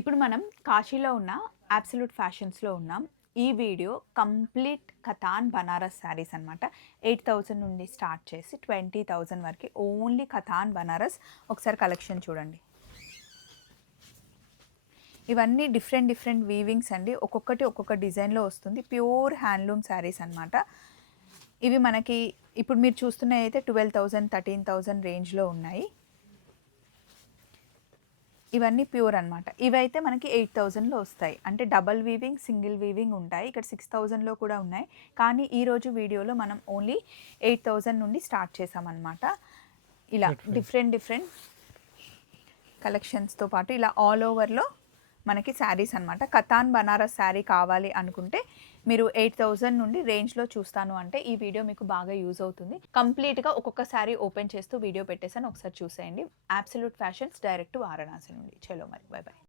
ఇప్పుడు మనం కాశీలో ఉన్న అబ్సల్యూట్ ఫ్యాషన్స్‌లో ఉన్నాం. ఈ వీడియో కంప్లీట్ కథాన్ బనారస్ శారీస్ అనమాట. 8,000 నుండి స్టార్ట్ చేసి 20,000 వరకి ఓన్లీ కథాన్ బనారస్. ఒకసారి కలెక్షన్ చూడండి. ఇవన్నీ డిఫరెంట్ డిఫరెంట్ వీవింగ్స్ అండి. ఒక్కొక్కటి ఒక్కొక్క డిజైన్‌లో వస్తుంది. ప్యూర్ హ్యాండ్లూమ్ శారీస్ అనమాట. ఇవి మనకి ఇప్పుడు మీరు చూస్తున్నవి అయితే 12,000, 13,000 రేంజ్‌లో ఉన్నాయి. ఇవన్నీ ప్యూర్ అనమాట. ఇవైతే మనకి 8,000లో వస్తాయి. అంటే డబల్ వీవింగ్, సింగిల్ వీవింగ్ ఉంటాయి. ఇక్కడ 6,000లో కూడా ఉన్నాయి. కానీ ఈరోజు వీడియోలో మనం ఓన్లీ 8,000 నుండి స్టార్ట్ చేసామన్నమాట. ఇలా డిఫరెంట్ డిఫరెంట్ కలెక్షన్స్తో పాటు ఇలా ఆల్ ఓవర్లో మనకి శారీస్ అనమాట. కథాన్ బనారస్ శారీ కావాలి అనుకుంటే మీరు 8,000 నుండి రేంజ్లో చూస్తాను అంటే ఈ వీడియో మీకు బాగా యూజ్ అవుతుంది. కంప్లీట్గా ఒక్కొక్క శారీ ఓపెన్ చేస్తూ వీడియో పెట్టేసాను, ఒకసారి చూసేయండి. అబ్సల్యూట్ ఫ్యాషన్స్ డైరెక్ట్ వారణాసి నుండి. చలో మరి, బై బై.